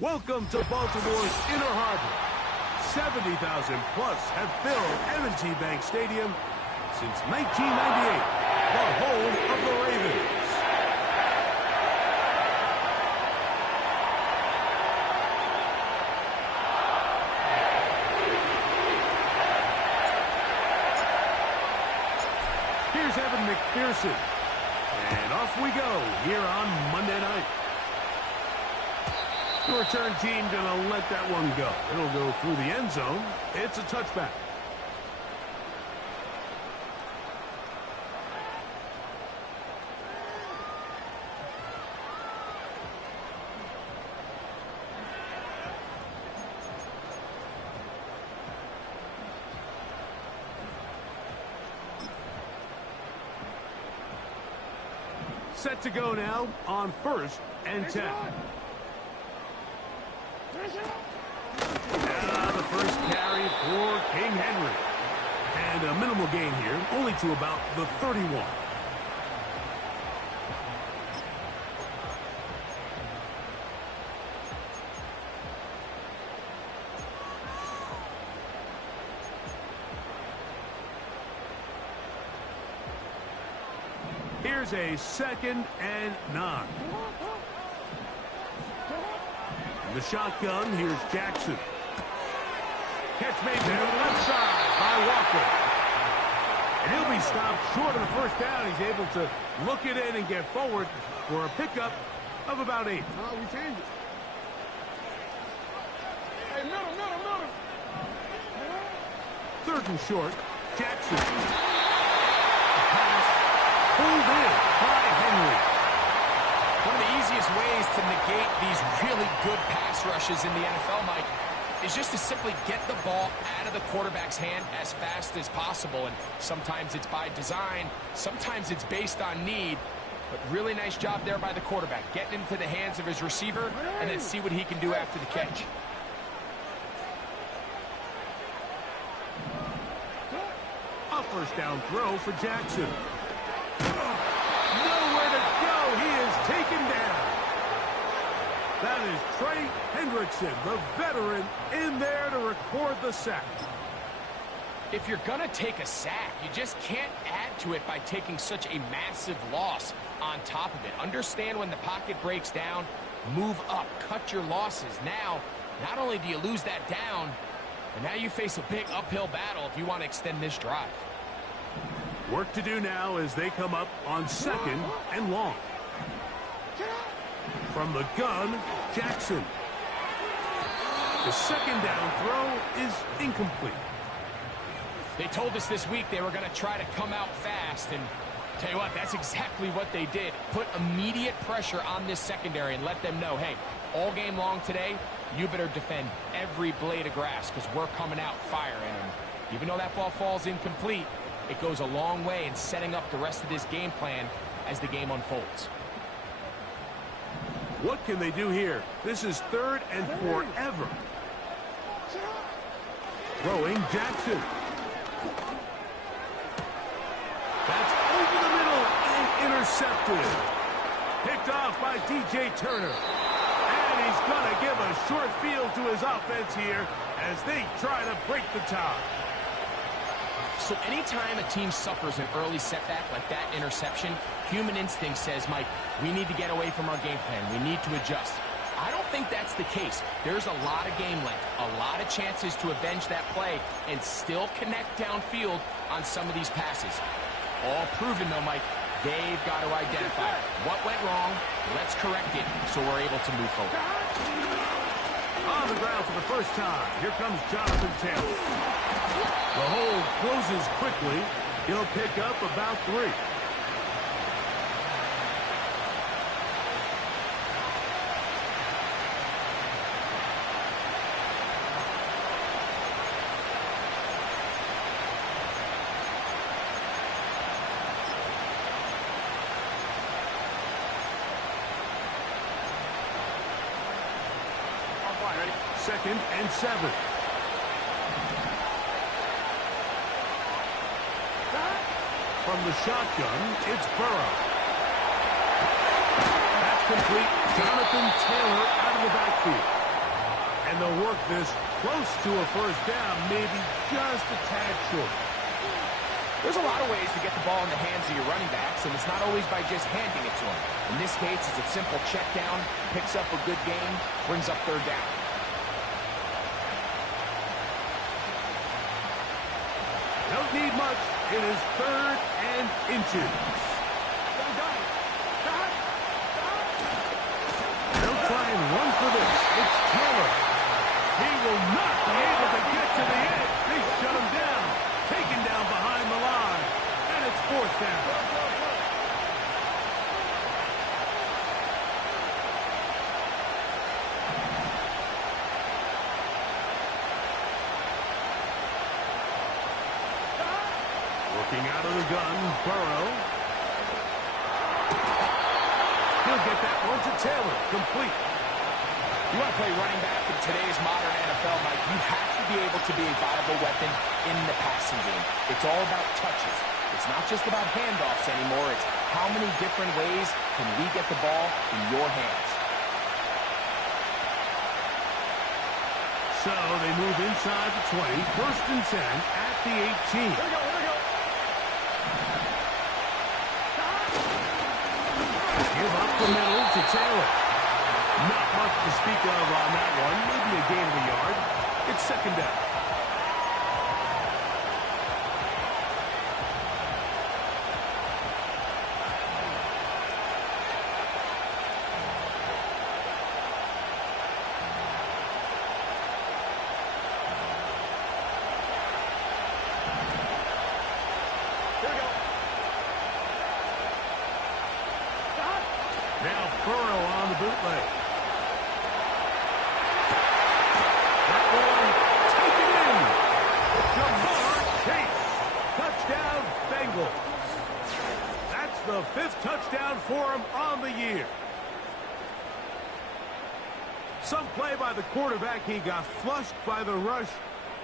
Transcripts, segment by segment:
Welcome to Baltimore's Inner Harbor. 70,000 plus have filled M&T Bank Stadium since 1998, the home of the Ravens. Here's Evan McPherson. And off we go here on Monday night. The return team going to let that one go. It'll go through the end zone. It's a touchback. Set to go now on 1st and 10. The first carry for King Henry. And a minimal gain here, only to about the 31. Here's a 2nd and 9. The shotgun, here's Jackson. Catch made there, left side by Walker. And he'll be stopped short of the first down. He's able to look it in and get forward for a pickup of about 8. Oh, we changed it. Hey, middle. 3rd and short, Jackson. The pass pulled in by Henry. One of the easiest ways to negate these really good pass rushes in the NFL, Mike, is just to simply get the ball out of the quarterback's hand as fast as possible. And sometimes it's by design, sometimes it's based on need. But really nice job there by the quarterback, getting into the hands of his receiver and then see what he can do after the catch. A first down throw for Jackson. Nowhere to go. He is taken down. That is Trey Hendrickson, the veteran, in there to record the sack. If you're going to take a sack, you just can't add to it by taking such a massive loss on top of it. Understand when the pocket breaks down, move up, cut your losses. Now, not only do you lose that down, but now you face a big uphill battle if you want to extend this drive. Work to do now as they come up on 2nd and long. From the gun, Jackson. The 2nd down throw is incomplete. They told us this week they were going to try to come out fast, and tell you what, that's exactly what they did. Put immediate pressure on this secondary and let them know, hey, all game long today, you better defend every blade of grass because we're coming out firing. And even though that ball falls incomplete, it goes a long way in setting up the rest of this game plan as the game unfolds. What can they do here? This is 3rd and forever. Throwing Jackson. That's over the middle and intercepted. Picked off by DJ Turner. And he's going to give a short field to his offense here as they try to break the tie. So anytime a team suffers an early setback like that interception, human instinct says, Mike, we need to get away from our game plan. We need to adjust. I don't think that's the case. There's a lot of game left, a lot of chances to avenge that play and still connect downfield on some of these passes. All proven, though, Mike, they've got to identify what went wrong, let's correct it so we're able to move forward. On the ground for the first time, here comes Jonathan Taylor. The hole closes quickly. He'll pick up about 3. Second and 7. From the shotgun, it's Burrow. That's complete. Jonathan Taylor out of the backfield. And they'll work this close to a first down, maybe just a tad short. There's a lot of ways to get the ball in the hands of your running backs, and it's not always by just handing it to them. In this case, it's a simple check down, picks up a good gain, brings up third down. Don't need much. It is 3rd and inches. They'll try and run for this. It's Taylor. He will not be able to get to the edge. They shut him down. Taken down behind the line. And it's 4th down. Looking out of the gun, Burrow. He'll get that one to Taylor. Complete. You want to play running back in today's modern NFL, Mike, you have to be able to be a viable weapon in the passing game. It's all about touches. It's not just about handoffs anymore. It's how many different ways can we get the ball in your hands. So they move inside the 20. 1st and 10 at the 18. Here we go, here we go. Give up the middle to Taylor. Not much to speak of on that one. Maybe a gain of a yard. It's 2nd down. Here we go. Now Burrow on the bootleg. That one taken in. Jamar Chase. Touchdown, Bengals. That's the 5th touchdown for him on the year. Some play by the quarterback. He got flushed by the rush,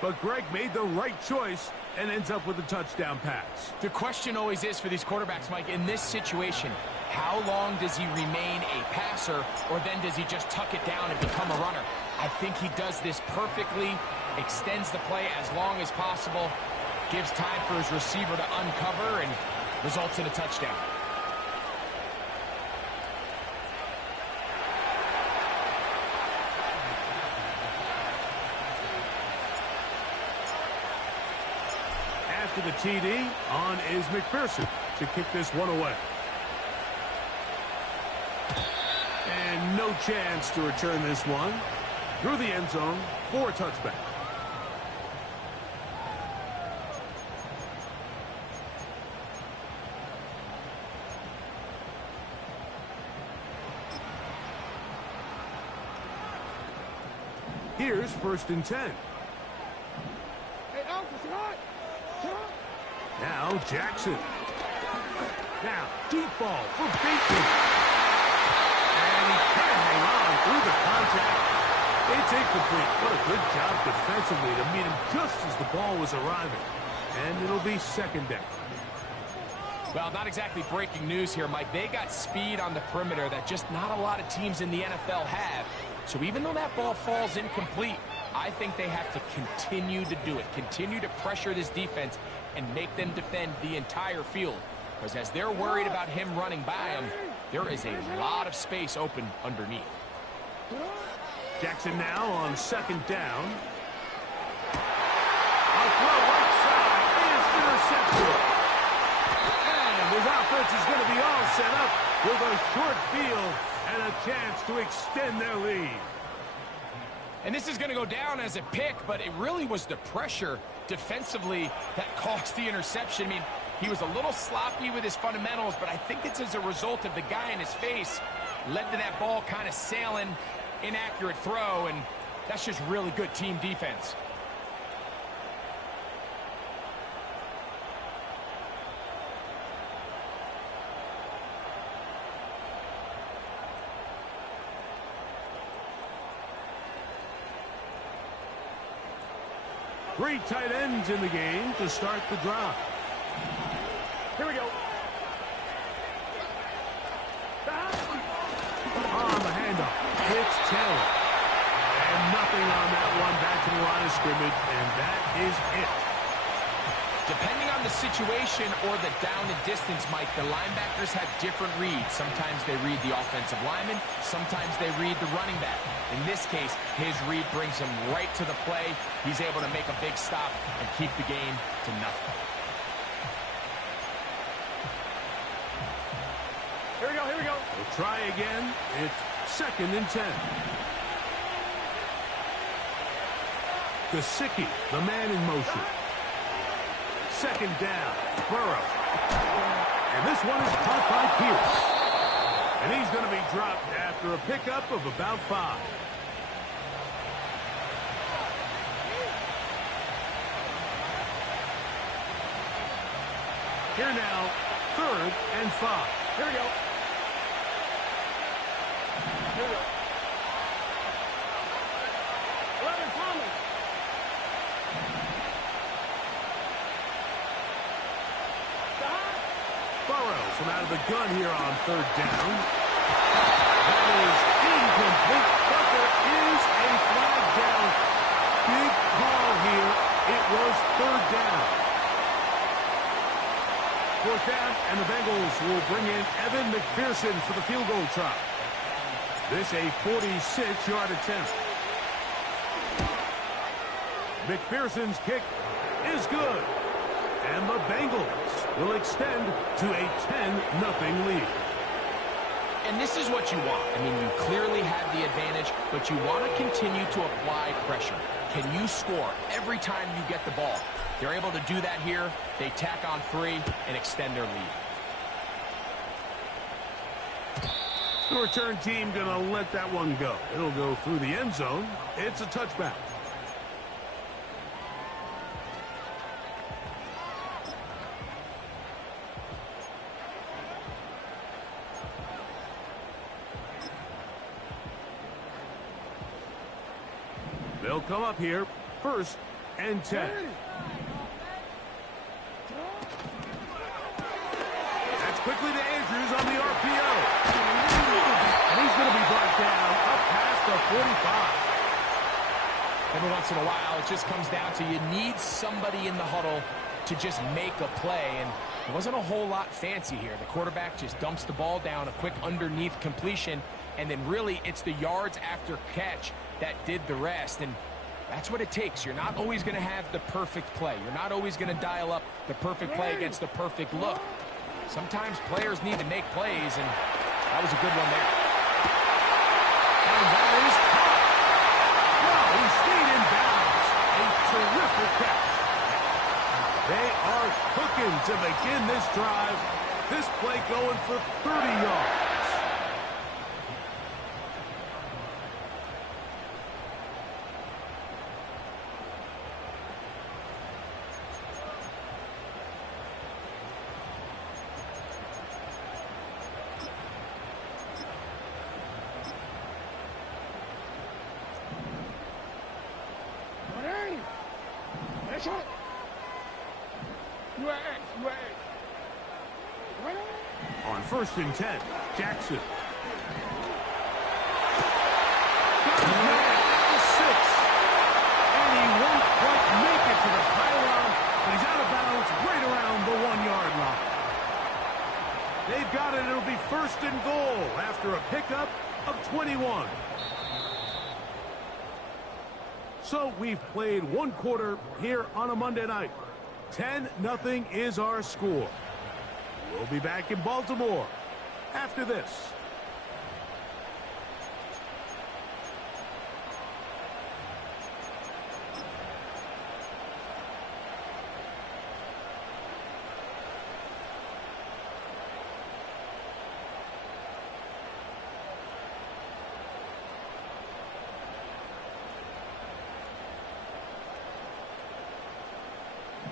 but Greg made the right choice and ends up with a touchdown pass. The question always is for these quarterbacks, Mike, in this situation, how long does he remain a passer, or then does he just tuck it down and become a runner? I think he does this perfectly, extends the play as long as possible, gives time for his receiver to uncover, and results in a touchdown. After the TD, on is McPherson to kick this one away. And no chance to return this one. Through the end zone for a touchback. Here's 1st and 10. Hey, Alpha, it's hot. Now Jackson. Now deep ball for Bateman. And he can't hang on through the contact. It's incomplete. What a good job defensively to meet him just as the ball was arriving. And it'll be 2nd down. Well, not exactly breaking news here, Mike. They got speed on the perimeter that just not a lot of teams in the NFL have. So even though that ball falls incomplete, I think they have to continue to do it. Continue to pressure this defense and make them defend the entire field. Because as they're worried about him running by them, there is a lot of space open underneath. Jackson now on 2nd down. A throw right side is intercepted. And his offense is going to be all set up with a short field and a chance to extend their lead. And this is going to go down as a pick, but it really was the pressure defensively that caused the interception. I mean, he was a little sloppy with his fundamentals, but I think it's as a result of the guy in his face led to that ball kind of sailing, inaccurate throw, and that's just really good team defense. Three tight ends in the game to start the drive. Here we go. scrimmage, and that is it. Depending on the situation or the down and distance, Mike, the linebackers have different reads. Sometimes they read the offensive lineman. Sometimes they read the running back. In this case, his read brings him right to the play. He's able to make a big stop and keep the game to nothing. Here we go, here we go. We'll try again. It's 2nd and 10. Gesicki, the man in motion. 2nd down, Burrow. And this one is caught by Pierce. And he's going to be dropped after a pickup of about 5. Here now, 3rd and 5. Here we go. Here we go. 11, Thomas. Burrows from out of the gun here on 3rd down. That is incomplete, but there is a flag down. Big call here. It was 3rd down. 4th down, and the Bengals will bring in Evan McPherson for the field goal try. This a 46-yard attempt. McPherson's kick is good. And the Bengals will extend to a 10-0 lead. And this is what you want. I mean, you clearly have the advantage, but you want to continue to apply pressure. Can you score every time you get the ball? They're able to do that here. They tack on 3 and extend their lead. The return team going to let that one go. It'll go through the end zone. It's a touchback. They'll come up here, 1st and 10. That's quickly to Andrews on the RPO. And he's going to be brought down up past the 45. Every once in a while, it just comes down to you need somebody in the huddle to just make a play. And it wasn't a whole lot fancy here. The quarterback just dumps the ball down, a quick underneath completion, and then really it's the yards after catch that did the rest. And that's what it takes. You're not always going to have the perfect play. You're not always going to dial up the perfect play against the perfect look. Sometimes players need to make plays, and that was a good one there. And that is caught. No, he stayed in bounds. A terrific catch. They are cooking to begin this drive. This play going for 30 yards. On 1st and 10, Jackson. Got his man at the 6. And he won't quite make it to the pylon, but he's out of bounds right around the 1-yard line. They've got it. It'll be 1st and goal after a pickup of 21. So we've played 1 quarter here on a Monday night. 10-0 is our score. We'll be back in Baltimore after this.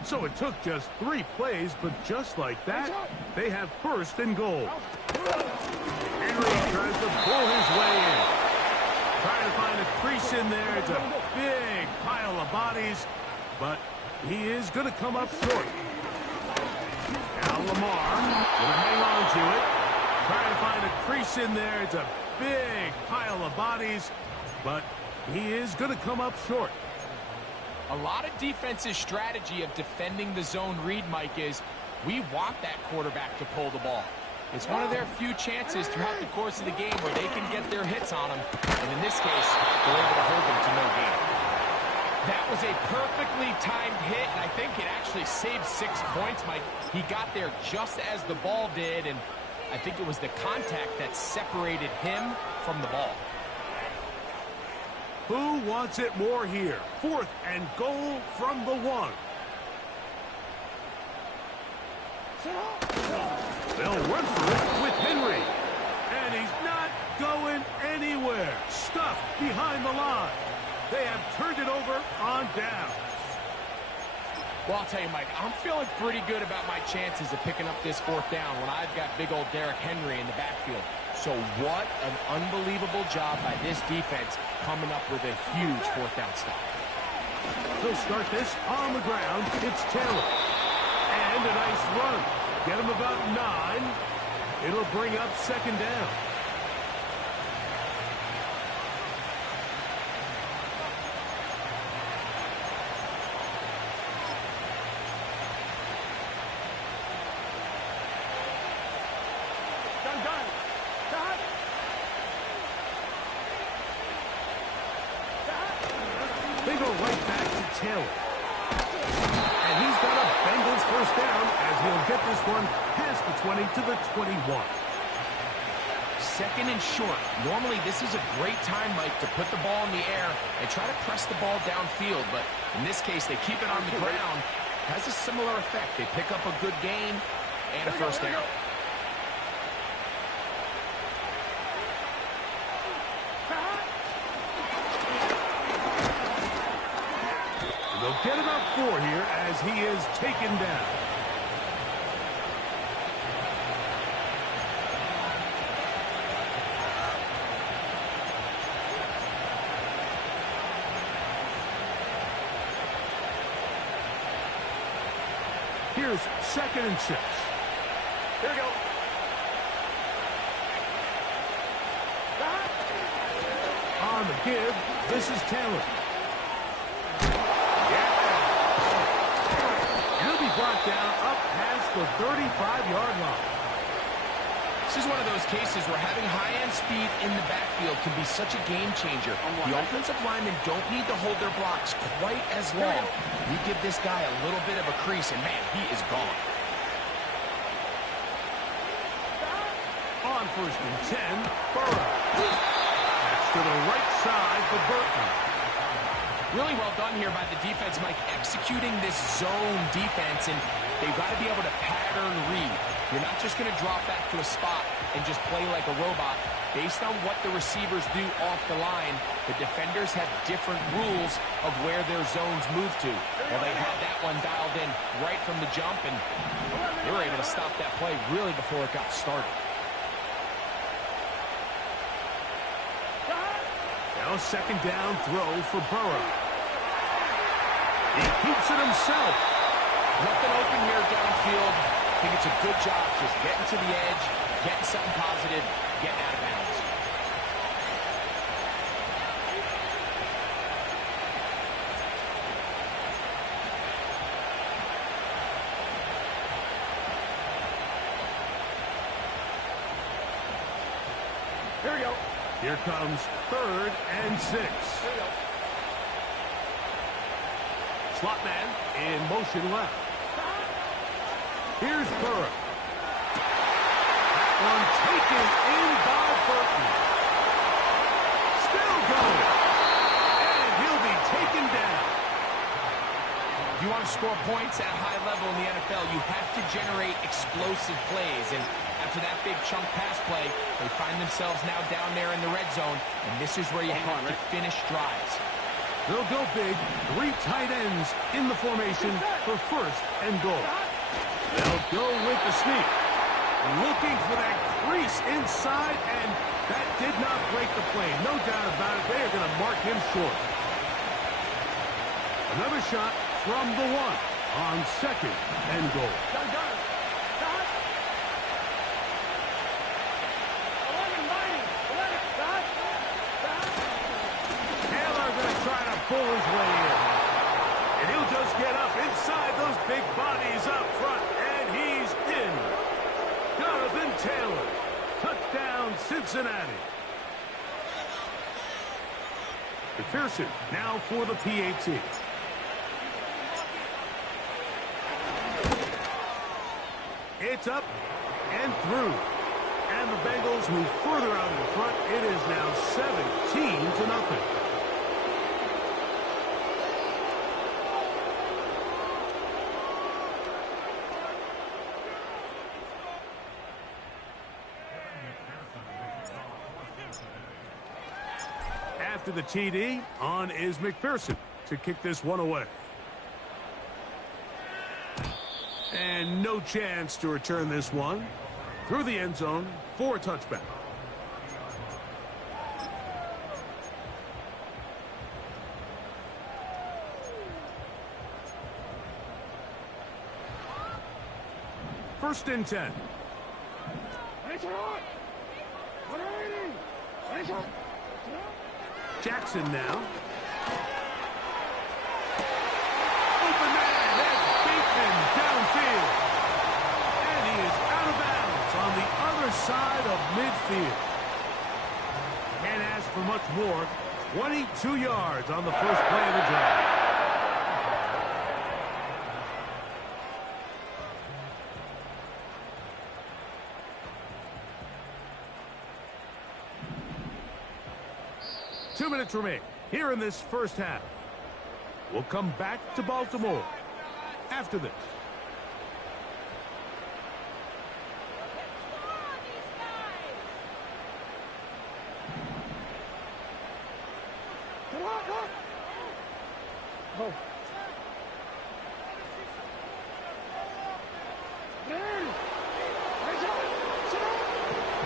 So it took just 3 plays, but just like that, they have 1st and goal. Henry tries to pull his way in. Trying to find a crease in there. It's a big pile of bodies, but he is going to come up short. Now Lamar will hang on to it. Trying to find a crease in there. It's a big pile of bodies, but he is going to come up short. A lot of defense's strategy of defending the zone read, Mike, is we want that quarterback to pull the ball. It's one of their few chances throughout the course of the game where they can get their hits on them. And in this case, they're able to hold them to no gain. That was a perfectly timed hit, and I think it actually saved 6 points, Mike. He got there just as the ball did, and I think it was the contact that separated him from the ball. Who wants it more here? 4th and goal from the 1. They'll run for it with Henry. And he's not going anywhere. Stuffed behind the line. They have turned it over on down. Well, I'll tell you, Mike, I'm feeling pretty good about my chances of picking up this 4th down when I've got big old Derrick Henry in the backfield. So what an unbelievable job by this defense coming up with a huge 4th down stop. They'll start this on the ground. It's Taylor. And a nice run. Get him about 9. It'll bring up 2nd down. They go right back to Taylor. And he's got a Bengals 1st down as he'll get this one past the 20 to the 21. 2nd and short. Normally, this is a great time, Mike, to put the ball in the air and try to press the ball downfield. But in this case, they keep it on the ground. Has a similar effect. They pick up a good gain and a 1st down. They'll get about 4 here as he is taken down. Here's 2nd and 6. Here we go. On the give, this is Taylor. Brought down up past the 35-yard line. This is one of those cases where having high-end speed in the backfield can be such a game changer. The offensive linemen don't need to hold their blocks quite as long. You give this guy a little bit of a crease, and man, he is gone. On 1st and 10, Burrow. That's to the right side for Burton. Really well done here by the defense, Mike, executing this zone defense, and they've got to be able to pattern read. You're not just going to drop back to a spot and just play like a robot. Based on what the receivers do off the line, the defenders have different rules of where their zones move to. Well, they had that one dialed in right from the jump, and they were able to stop that play really before it got started. Now 2nd down throw for Burrow. He keeps it himself. Nothing open here downfield. I think it's a good job just getting to the edge, getting something positive, getting out of bounds. Here we go. Here comes 3rd and 6. Here we go. Slot man in motion left. Here's Burrow. That one taken in by Burton. Still going. And he'll be taken down. If you want to score points at a high level in the NFL, you have to generate explosive plays. And after that big chunk pass play, they find themselves now down there in the red zone. And this is where you have to finish drives. They'll go big. 3 tight ends in the formation for 1st and goal. They'll go with the sneak. Looking for that crease inside, and that did not break the play. No doubt about it. They are going to mark him short. Another shot from the 1 on 2nd and goal. Taylor going to try to pull his way in. big body's up front, and he's in. Jonathan Taylor. Touchdown, Cincinnati. McPherson now for the PAT. It's up and through. And the Bengals move further out in front. It is now 17-0. After the TD, on is McPherson to kick this one away. And no chance to return this one through the end zone for a touchback. First and 10. Jackson now. Open man, that's Bateman downfield. And he is out of bounds on the other side of midfield. Can't ask for much more. 22 yards on the first play of the drive. Two minutes remain here in this first half. We'll come back to Baltimore after this. Oh.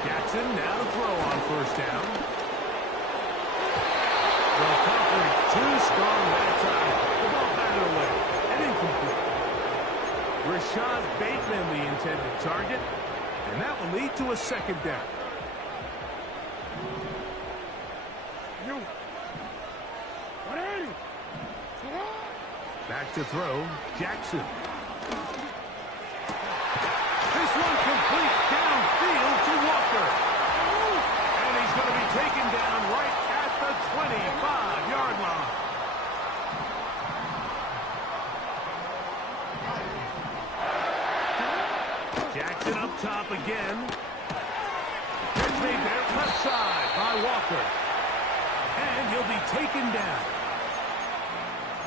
Jackson now to throw on first down. Well, covered too strong that time. The ball batted away and incomplete. Rashad Bateman, the intended target, and that will lead to a second down. Back to throw, Jackson. This one complete downfield to Walker. And he's going to be taken down right at the 25-yard line. Jackson up top again. Catch made there, left side by Walker. And he'll be taken down.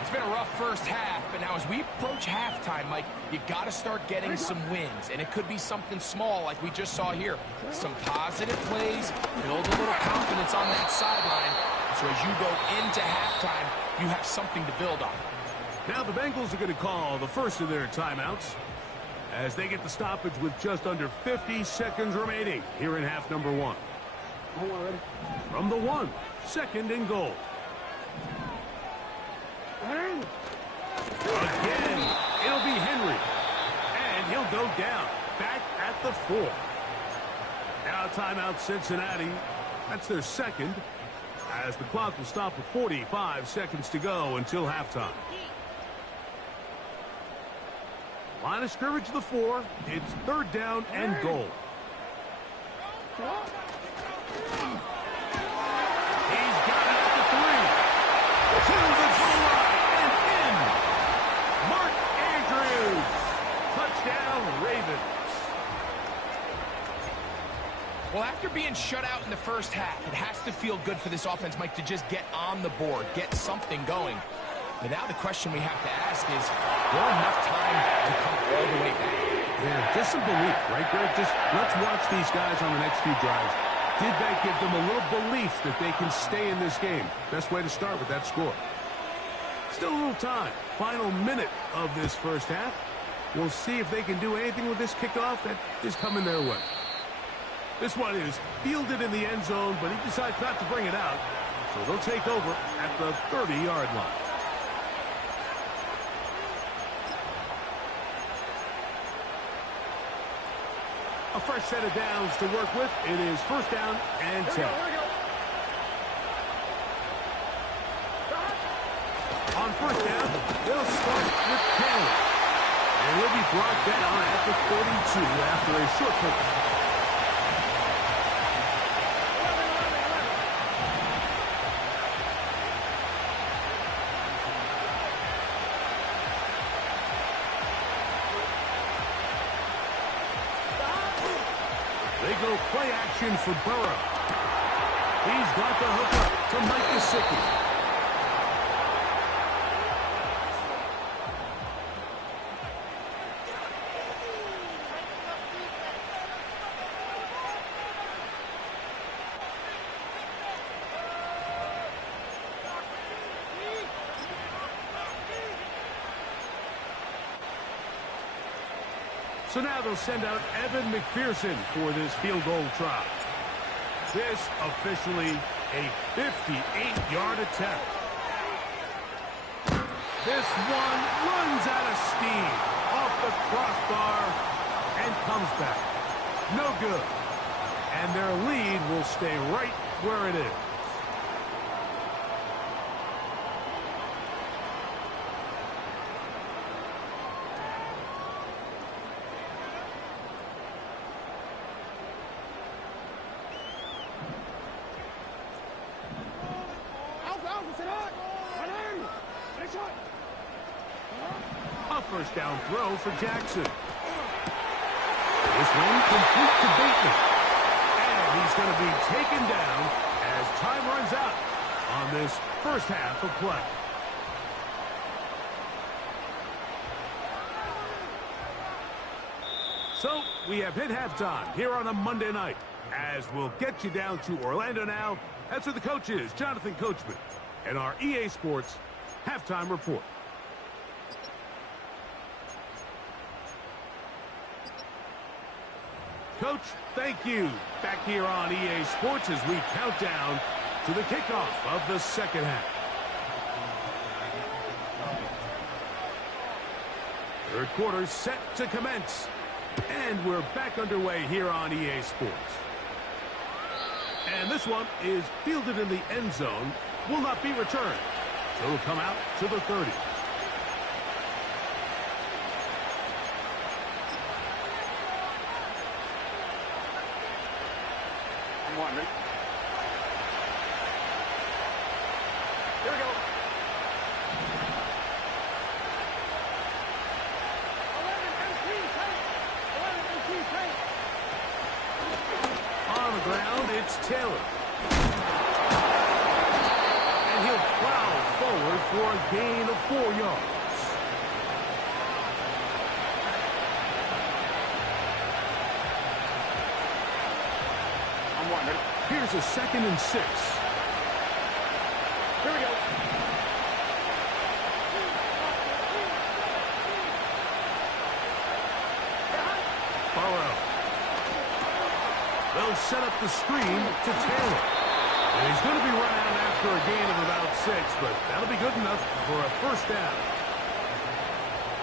It's been a rough first half, but now as we approach halftime, Mike, you got to start getting some wins, and it could be something small like we just saw here. Some positive plays, build a little confidence on that sideline, so as you go into halftime, you have something to build on. Now the Bengals are going to call the first of their timeouts as they get the stoppage with just under 50 seconds remaining here in half number one. From the 1, second and goal. Again, it'll be Henry. And he'll go down, back at the 4. Now timeout Cincinnati. That's their second, as the clock will stop with 45 seconds to go until halftime. Line of scrimmage to the 4. It's third down and goal. He's got it at the 3. To the goal line and in. Mark Andrews. Touchdown, Ravens. Well, after being shut out in the first half, it has to feel good for this offense, Mike, to just get on the board, get something going. But now the question we have to ask is, will enough time to come all the way back? Yeah, just some belief, right, Greg? Just let's watch these guys on the next few drives. Did that give them a little belief that they can stay in this game? Best way to start with that score. Still a little time. Final minute of this first half. We'll see if they can do anything with this kickoff that is coming their way. This one is fielded in the end zone, but he decides not to bring it out. So they'll take over at the 30-yard line. A fresh set of downs to work with. It is first down and 10. On first down, they'll start with Taylor. And he'll be brought down at the 42 after a short pickup. They go play action for Burrow. He's got the hook up to Mike Gesicki. So now they'll send out Evan McPherson for this field goal try. This officially a 58-yard attempt. This one runs out of steam off the crossbar and comes back. No good. And their lead will stay right where it is. A first down throw for Jackson. This one complete to Bateman. And he's going to be taken down as time runs out on this first half of play. So we have hit halftime here on a Monday night. As we'll get you down to Orlando now. That's where the coach is, Jonathan Coachman, and our EA Sports halftime report. Coach, thank you. Back here on EA Sports as we count down to the kickoff of the second half. Third quarter set to commence. And we're back underway here on EA Sports. And this one is fielded in the end zone. Will not be returned. So it'll come out to the 30. Here we go. 11 On the ground, it's Taylor. And he'll plow forward for a gain of 4 yards. I'm one. Ready? Here's a 2nd and 6. Here we go. Burrow. They'll set up the screen to Taylor. And he's going to be run out after a gain of about 6, but that'll be good enough for a first down.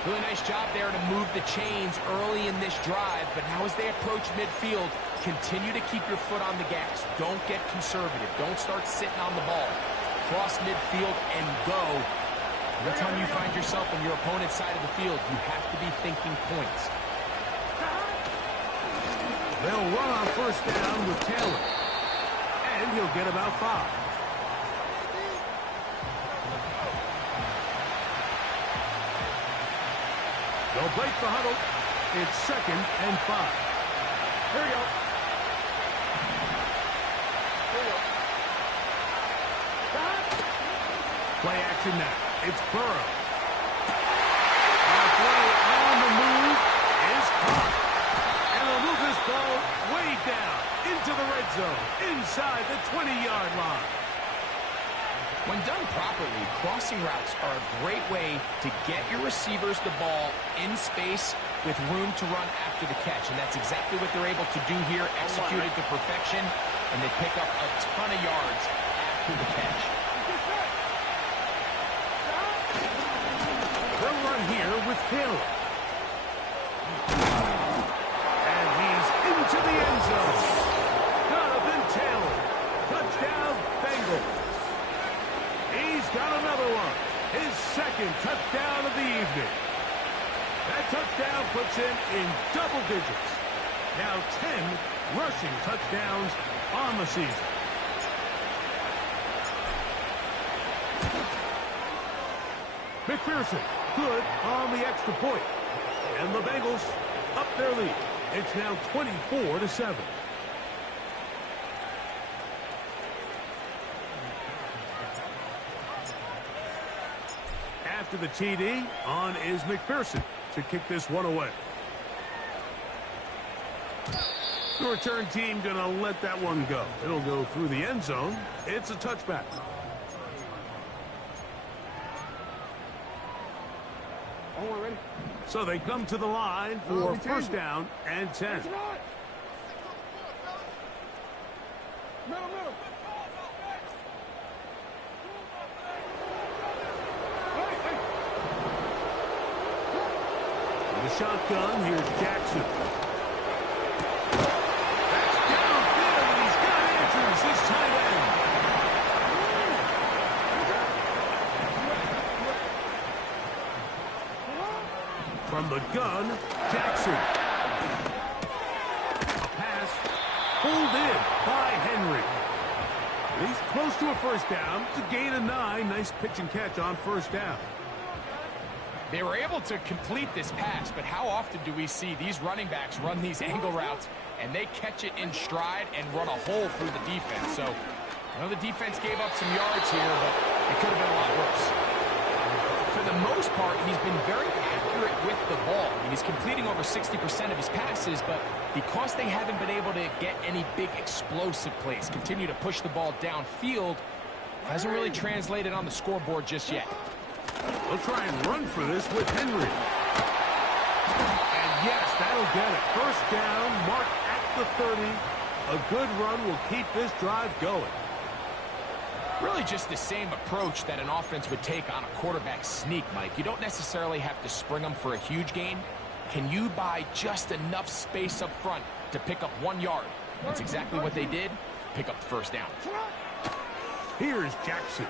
Really nice job there to move the chains early in this drive, but now as they approach midfield, continue to keep your foot on the gas. Don't get conservative. Don't start sitting on the ball. Cross midfield and go. Every time you find yourself on your opponent's side of the field, you have to be thinking points. They'll run on first down with Taylor. And he'll get about 5. They'll break the huddle. It's 2nd and 5. Here we go. Here we go. Play action now. It's Burrow. Throw on the move is caught. And they'll move this ball way down into the red zone, inside the 20-yard line. When done properly, crossing routes are a great way to get your receivers the ball in space with room to run after the catch. And that's exactly what they're able to do here, executed to perfection, and they pick up a ton of yards after the catch. They'll run here with Taylor. And he's into the end zone. Jonathan Taylor. Touchdown, Bengals. He's got another one. His 2nd touchdown of the evening. That touchdown puts him in double digits. Now 10 rushing touchdowns on the season. McPherson, good on the extra point. And the Bengals up their lead. It's now 24-7. After the TD, on is McPherson to kick this one away. The return team going to let that one go. It'll go through the end zone. It's a touchback. Ready? So they come to the line for first down and 10. Middle. The shotgun, here's Jackson. That's downfield, and he's got Andrews, his tight end. From the gun, Jackson. A pass pulled in by Henry. He's close to a first down to gain a 9. Nice pitch and catch on first down. They were able to complete this pass, but how often do we see these running backs run these angle routes and they catch it in stride and run a hole through the defense? So I know the defense gave up some yards here, but it could have been a lot worse. For the most part, he's been very accurate with the ball. I mean, he's completing over 60% of his passes, but because they haven't been able to get any big explosive plays, continue to push the ball downfield, hasn't really translated on the scoreboard just yet. They'll try and run for this with Henry. And yes, that'll get it. First down, mark at the 30. A good run will keep this drive going. Really just the same approach that an offense would take on a quarterback sneak, Mike. You don't necessarily have to spring them for a huge gain. Can you buy just enough space up front to pick up 1 yard? That's exactly what they did. Pick up the first down. Here's Jackson.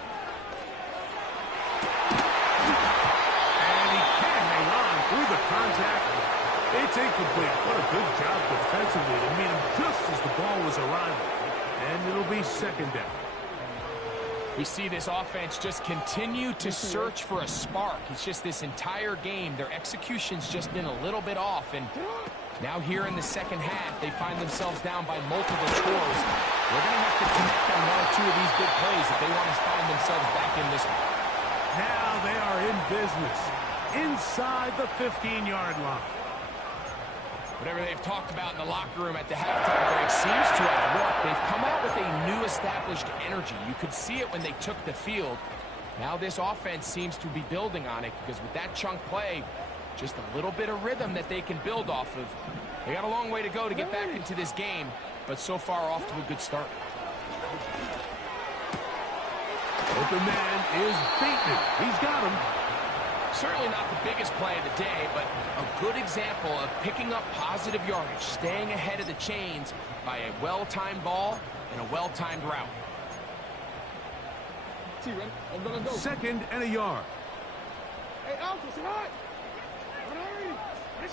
And he can't hang on through the contact. It's incomplete. What a good job defensively to meet him just as the ball was arriving. And it'll be second down. We see this offense just continue to search for a spark. It's just this entire game, their execution's just been a little bit off. And now here in the second half, they find themselves down by multiple scores. They're going to have to connect on 1 or 2 of these big plays if they want to find themselves back in this one. Now they are in business inside the 15-yard line. Whatever they've talked about in the locker room at the halftime break seems to have worked. They've come out with a new established energy. You could see it when they took the field. Now this offense seems to be building on it because with that chunk play, just a little bit of rhythm that they can build off of. They got a long way to go to get back into this game, but so far off to a good start. Open man is beaten. He's got him. Certainly not the biggest play of the day, but a good example of picking up positive yardage, staying ahead of the chains by a well-timed ball and a well-timed route. Second and a yard. Hey, Alpha, say hi.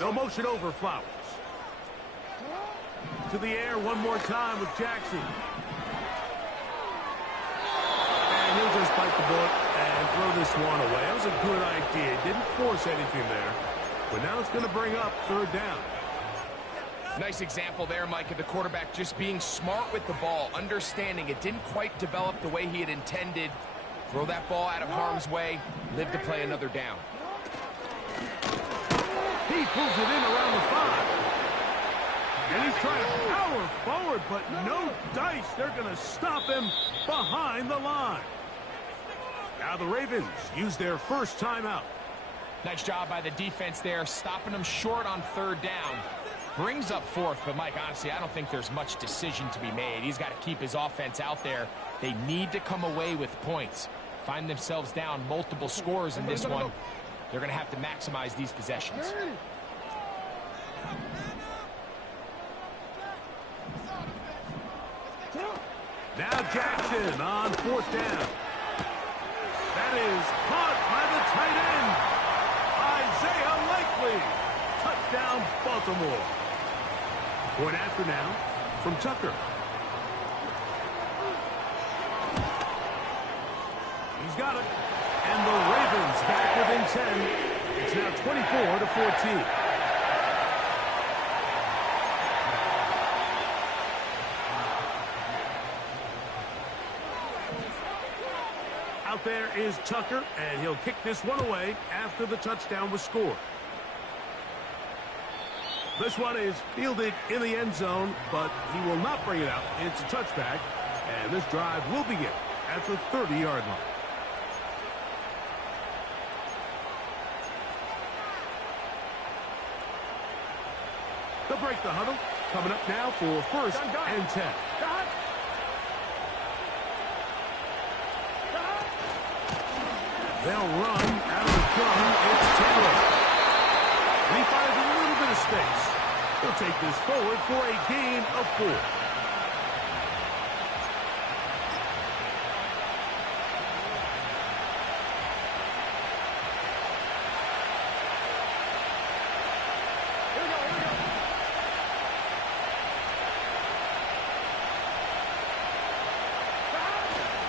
No motion over Flowers. To the air one more time with Jackson. And he'll just bite the bullet and throw this one away. That was a good idea. Didn't force anything there. But now it's going to bring up third down. Nice example there, Mike, of the quarterback just being smart with the ball, understanding it didn't quite develop the way he had intended. Throw that ball out of harm's way, live to play another down. He pulls it in around the 5. And he's trying to power forward, but no dice. They're going to stop him behind the line. Now the Ravens use their first timeout. Nice job by the defense there, stopping them short on third down. Brings up fourth, but Mike, honestly, I don't think there's much decision to be made. He's got to keep his offense out there. They need to come away with points. Find themselves down multiple scores in this one. They're going to have to maximize these possessions. Now Jackson on fourth down. That is caught by the tight end, Isaiah Likely. Touchdown, Baltimore. Point after now from Tucker. He's got it. And the Ravens back within 10. It's now 24-14. Out there is Tucker, and he'll kick this one away after the touchdown was scored. This one is fielded in the end zone, but he will not bring it out. It's a touchback, and this drive will begin at the 30-yard line. They'll break the huddle. Coming up now for first and 10. They'll run out of the gun. It's Taylor. And he finds a little bit of space. He'll take this forward for a gain of 4.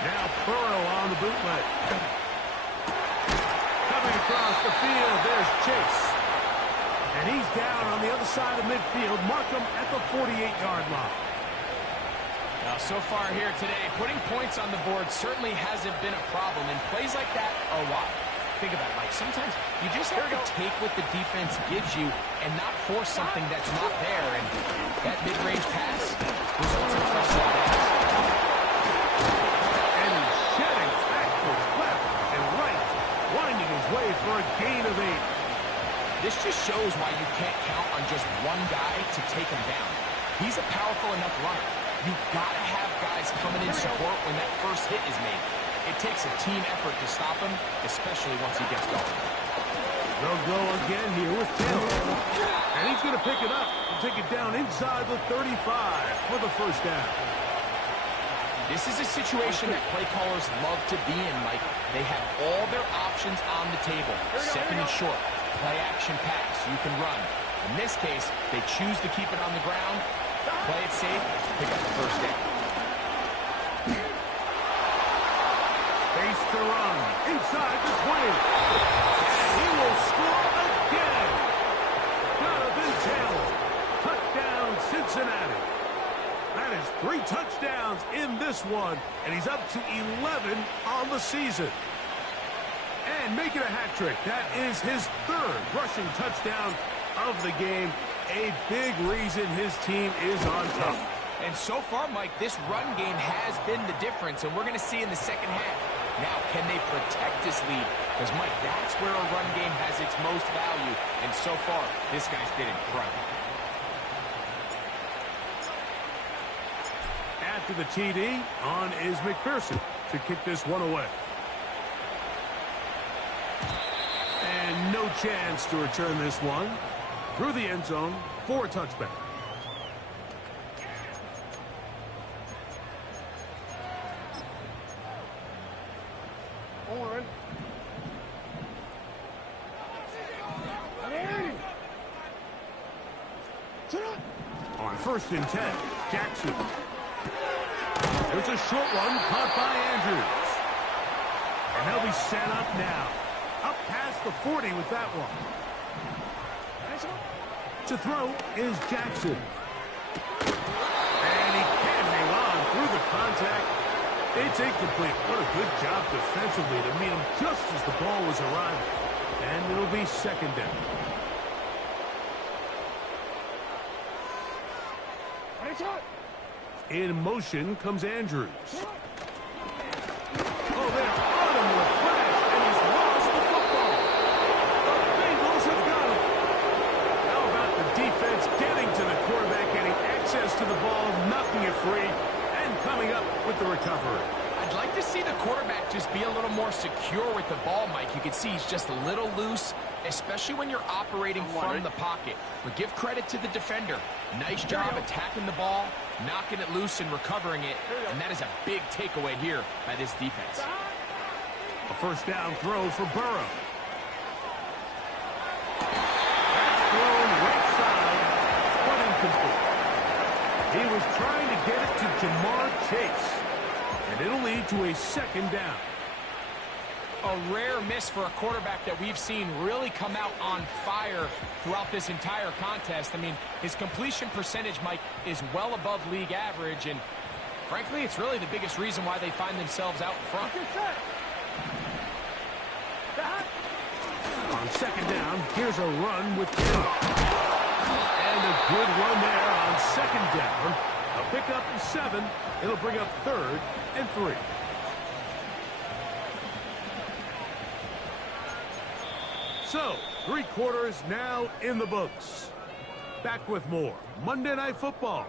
Now Burrow on the bootleg. Coming across the field, there's Chase. And he's down on the other side of midfield. Mark him at the 48-yard line. Now, so far here today, putting points on the board certainly hasn't been a problem, and plays like that are why. Think about it, Mike. Sometimes you just have to take what the defense gives you and not force something that's not there, and that mid-range pass results in a first down. And he's shedding backwards, left and right, winding his way for a gain of 8. This just shows why you can't count on just one guy to take him down. He's a powerful enough runner. You've got to have guys coming in support when that first hit is made. It takes a team effort to stop him, especially once he gets going. They'll go again here with Taylor. And he's going to pick it up and take it down inside the 35 for the first down. This is a situation that play callers love to be in, Mike. They have all their options on the table. Second and short, play action pass, you can run. In this case, they choose to keep it on the ground, play it safe, pick up the first down. Space to run inside the 20. And he will score again. Jonathan Taylor. Touchdown, Cincinnati. That is 3 touchdowns in this one, and he's up to 11 on the season. And making a hat trick. That is his 3rd rushing touchdown of the game. A big reason his team is on top. And so far, Mike, this run game has been the difference, and we're going to see in the second half. Now, can they protect this lead? Because, Mike, that's where a run game has its most value, and so far, this guy's been incredible. After the TD, on is McPherson to kick this one away. And no chance to return this one through the end zone for a touchback. On first and 10, Jackson. There's a short one caught by Andrews. And they'll be set up now. Up past the 40 with that one. To throw is Jackson. And he can't hang on through the contact. It's incomplete. What a good job defensively to meet him just as the ball was arriving. And it'll be second down. In motion comes Andrews. Oh, they're on him with a flash, and he's lost the football. The Bengals have got him. How about the defense getting to the quarterback, getting access to the ball, knocking it free, and coming up with the recovery. I'd like to see the quarterback just be a little more secure with the ball, Mike. You can see he's just a little loose, especially when you're operating from the pocket. But give credit to the defender. Nice job attacking the ball, knocking it loose and recovering it, and that is a big takeaway here by this defense. A first down throw for Burrow. That's thrown right get it to Jamar Chase. And it'll lead to a second down. A rare miss for a quarterback that we've seen really come out on fire throughout this entire contest. I mean, his completion percentage, Mike, is well above league average, and frankly, it's really the biggest reason why they find themselves out front. On second down, here's a run with Hill. And a good run there on second down. A pickup of 7. It'll bring up 3rd and 3. So, 3 quarters now in the books. Back with more Monday Night Football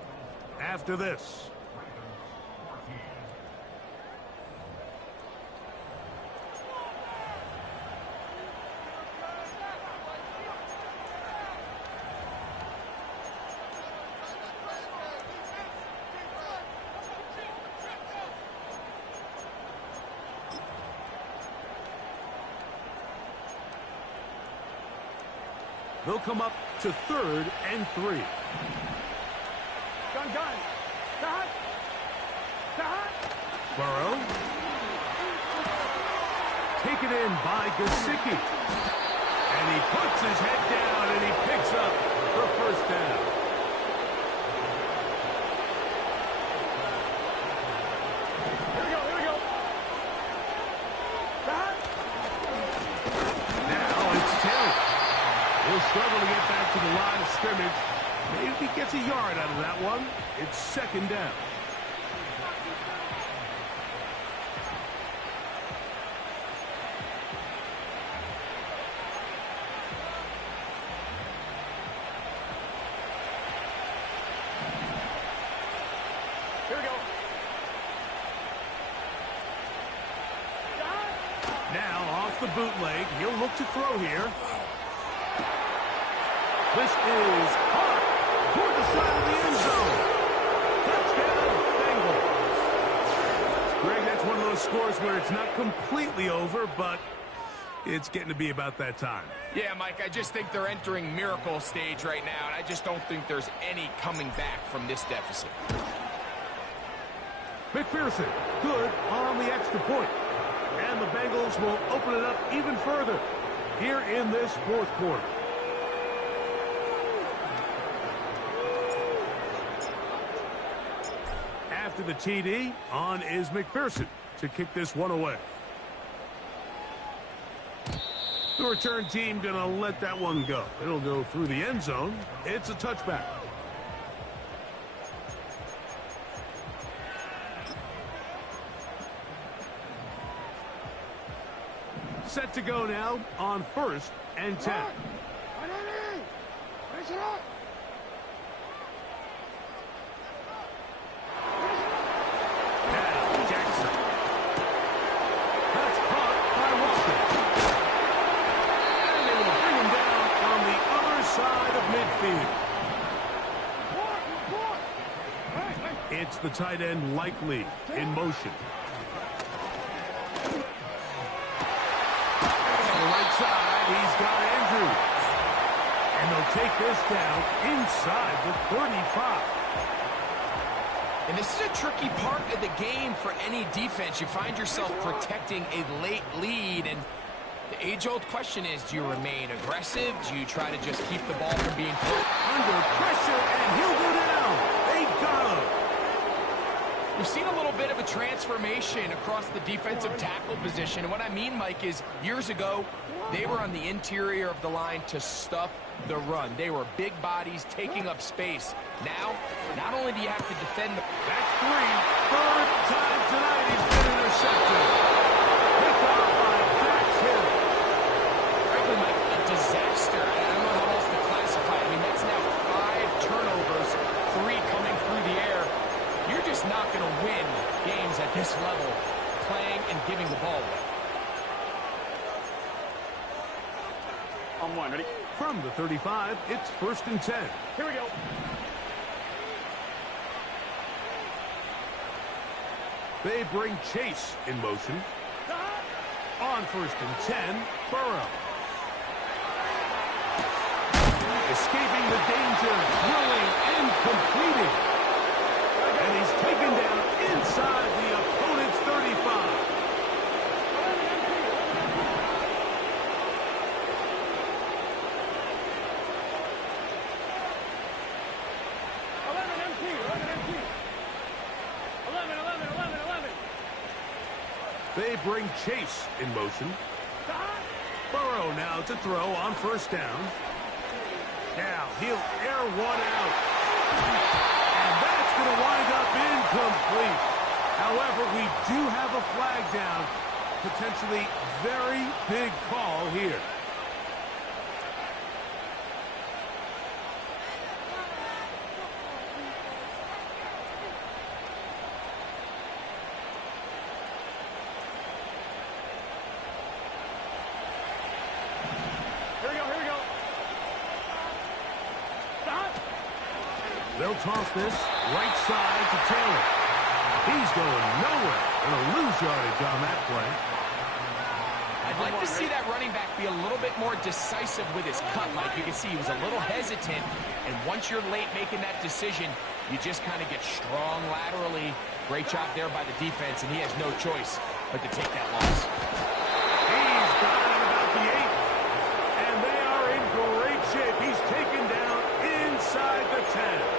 after this. They'll come up to 3rd and 3. Gun. Burrow. Taken in by Gesicki. And he puts his head down and he picks up the first down. Here we go. Now it's Terry. He'll struggle to get back to the line of scrimmage. Maybe gets a yard out of that one. It's second down. Here we go. Now off the bootleg. He'll look to throw here. This is caught toward the side of the end zone. Touchdown, Bengals. Greg, that's one of those scores where it's not completely over, but it's getting to be about that time. Yeah, Mike, I just think they're entering miracle stage right now, and I just don't think there's any coming back from this deficit. McPherson, good on the extra point. And the Bengals will open it up even further here in this 4th quarter. After the TD, on is McPherson to kick this one away. The return team going to let that one go. It'll go through the end zone. It's a touchback. Set to go now on 1st and 10. Finish it up. It's the tight end Likely in motion. On the right side, he's got Andrews. And they'll take this down inside the 35. And this is a tricky part of the game for any defense. You find yourself protecting a late lead, and the age-old question is, do you remain aggressive? Do you try to just keep the ball from being flipped? Under pressure, and he'll go down. They got him. We've seen a little bit of a transformation across the defensive tackle position. And what I mean, Mike, is years ago, they were on the interior of the line to stuff the run. They were big bodies taking up space. Now, not only do you have to defend the... That's 3. 3rd time tonight he's been intercepted. Picked off by Dax Hill. Frankly, Mike, a disaster. I don't know how else to classify it. I mean, that's now 5 turnovers, 3 coming through the air. You're just not going to win games at this level, playing and giving the ball away. On 1, ready? From the 35, it's 1st and 10. Here we go. They bring Chase in motion. On 1st and 10, Burrow. Escaping the danger, throwing and completing. And he's They bring Chase in motion. Burrow now to throw on first down. Now he'll air one out. And that's going to wind up incomplete. However, we do have a flag down. Potentially very big call here. They'll toss this right side to Taylor. He's going nowhere. Going to lose yardage on that play. I'd like to see that running back be a little bit more decisive with his cut, Mike. You can see he was a little hesitant, and once you're late making that decision, you just kind of get strong laterally. Great job there by the defense, and he has no choice but to take that loss. He's got it at about the 8, and they are in great shape. He's taken down inside the 10.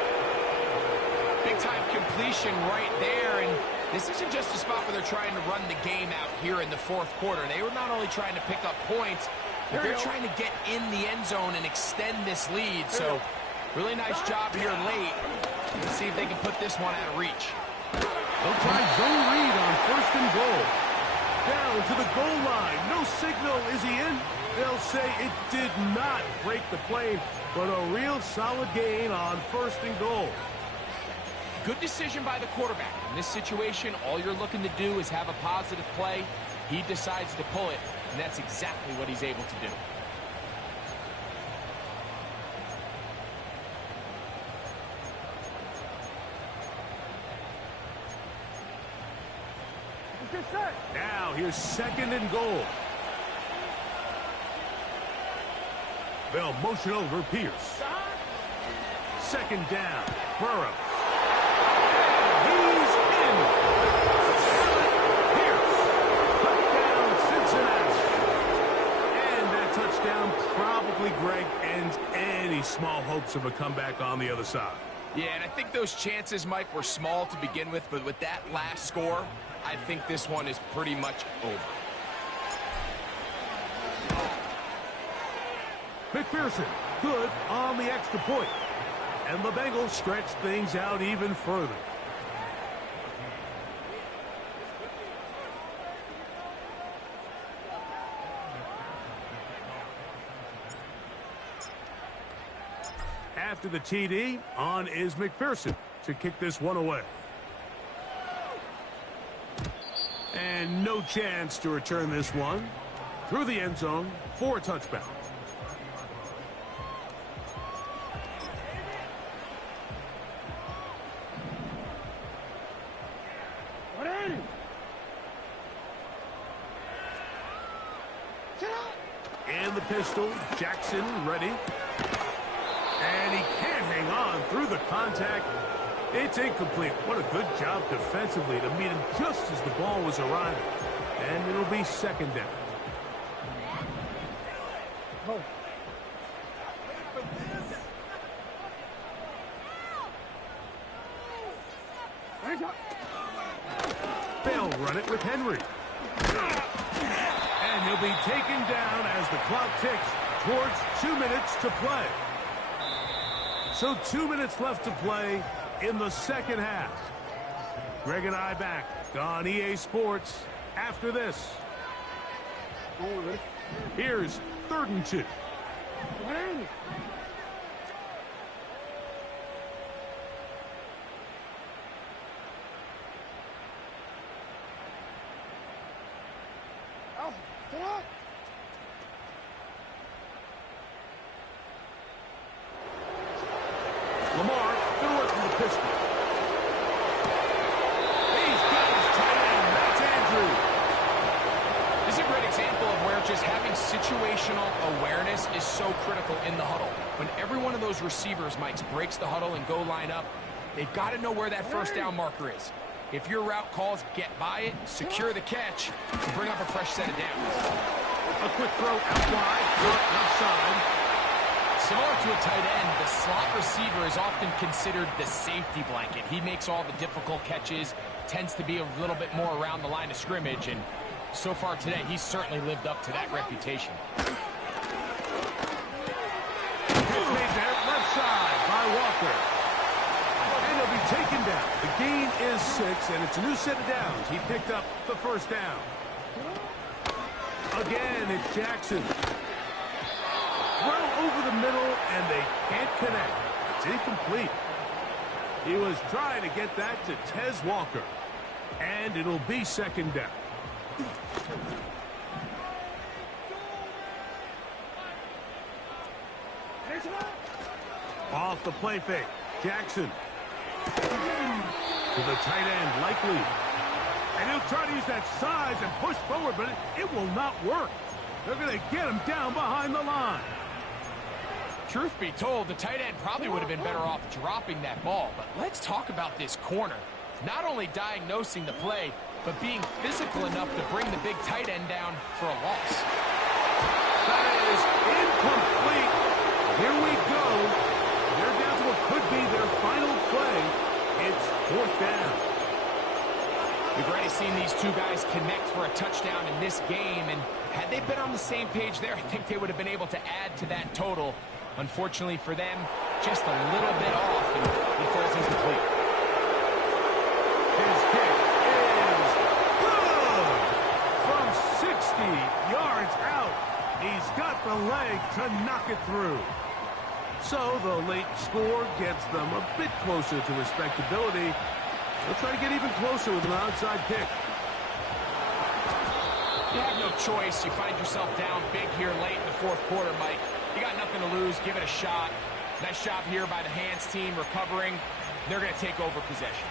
Big-time completion right there, and this isn't just a spot where they're trying to run the game out here in the fourth quarter. They were not only trying to pick up points, but they're trying to get in the end zone and extend this lead. So, really nice job here late. Let's see if they can put this one out of reach. They'll try zone read on first and goal. Down to the goal line. No signal. Is he in? They'll say it did not break the plane, but a real solid gain on first and goal. Good decision by the quarterback. In this situation, all you're looking to do is have a positive play. He decides to pull it, and that's exactly what he's able to do. Now here's second and goal. They'll motion over Pierce. Second down, Burrow. He's in. Pierce. Touchdown, Cincinnati. And that touchdown probably, Greg, ends any small hopes of a comeback on the other side. Yeah, and I think those chances, Mike, were small to begin with, but with that last score, I think this one is pretty much over. McPherson, good on the extra point. And the Bengals stretch things out even further. After the TD, on is McPherson to kick this one away. And no chance to return this one through the end zone for a touchback. And the pistol, Jackson ready. And he can't hang on through the contact. It's incomplete. What a good job defensively to meet him just as the ball was arriving. And it'll be second down. Oh. They'll run it with Henry. And he'll be taken down as the clock ticks towards 2 minutes to play. So 2 minutes left to play in the second half. Greg and I back on EA Sports after this. Here's 3rd and 2. Lamar, good work from the pistol. He's got his tight end. That's Andrew. This is a great example of where just having situational awareness is so critical in the huddle. When every one of those receivers, Mike, breaks the huddle and go line up, they've got to know where that first down marker is. If your route calls, get by it, secure the catch, and bring up a fresh set of downs. A quick throw out wide, left side. Similar to a tight end, the slot receiver is often considered the safety blanket. He makes all the difficult catches, tends to be a little bit more around the line of scrimmage, and so far today, he's certainly lived up to that reputation. It's made there, left side by Walker. And he'll be taken down. The gain is 6, and it's a new set of downs. He picked up the first down. Again, it's Jackson. Well over the middle, and they can't connect. It's incomplete. He was trying to get that to Tez Walker. And it'll be second down. Off the play fake. Jackson. To the tight end, Likely. And he'll try to use that size and push forward, but it will not work. They're going to get him down behind the line. Truth be told, the tight end probably would have been better off dropping that ball. But let's talk about this corner. Not only diagnosing the play, but being physical enough to bring the big tight end down for a loss. That is incomplete. Here we go. They're down to what could be their final play. It's fourth down. We've already seen these two guys connect for a touchdown in this game, and had they been on the same page there, I think they would have been able to add to that total. Unfortunately for them, just a little bit off, and it falls incomplete. His kick is good! From 60 yards out, he's got the leg to knock it through. So the late score gets them a bit closer to respectability. They'll try to get even closer with an onside kick. You have no choice. You find yourself down big here late in the fourth quarter, Mike. You got nothing to lose. Give it a shot. Nice job here by the hands team recovering. They're going to take over possession.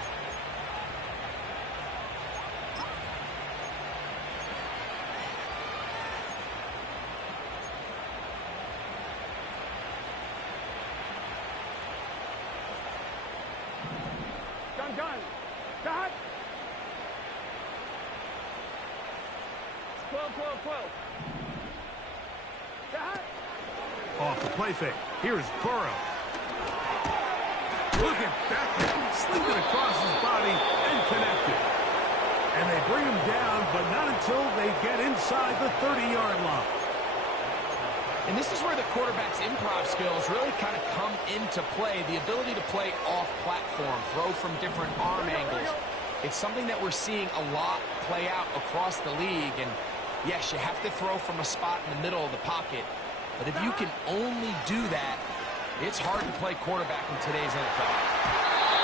Gun. Got. 12. Got. Off the play fake. Here's Burrow. Look at that. Slipped it across his body and connected. And they bring him down, but not until they get inside the 30-yard line. And this is where the quarterback's improv skills really kind of come into play. The ability to play off-platform, throw from different arm angles. It's something that we're seeing a lot play out across the league. And yes, you have to throw from a spot in the middle of the pocket. But if you can only do that, it's hard to play quarterback in today's NFL.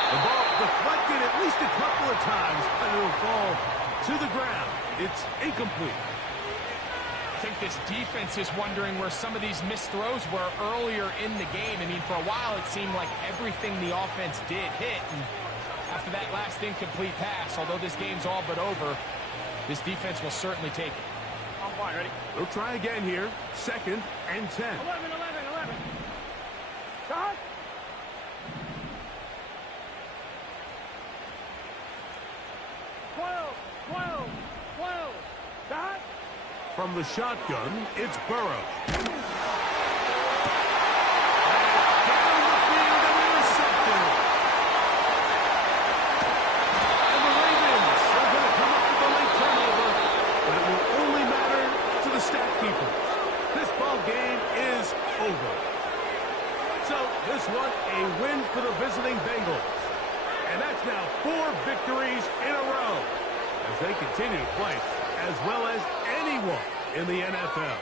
The ball deflected at least a couple of times, and it'll fall to the ground. It's incomplete. I think this defense is wondering where some of these missed throws were earlier in the game. I mean, for a while, it seemed like everything the offense did hit. And after that last incomplete pass, although this game's all but over, this defense will certainly take it. I'm fine, ready? They'll try again here. 2nd and 10. 11. Got. 12. Got. From the shotgun, it's Burrow. And down the field and intercepted. And the Ravens are going to come up with a late turnover, but it will only matter to the stat keepers. This ball game is over. So this one, a win for the visiting Bengals. And that's now 4 victories in a row as they continue to play as well as anyone in the NFL.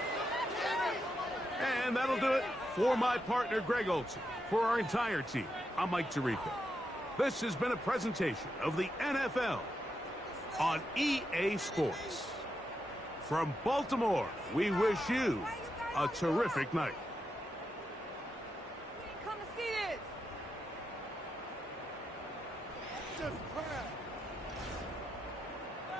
And that'll do it for my partner, Greg Olson. For our entire team, I'm Mike Tirico. This has been a presentation of the NFL on EA Sports. From Baltimore, we wish you a terrific night. Come to see this. Just crap. No!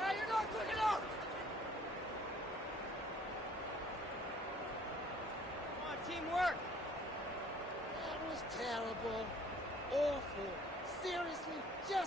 Hey, you're not quick enough. Come on, teamwork. That was terrible. Awful. Seriously, just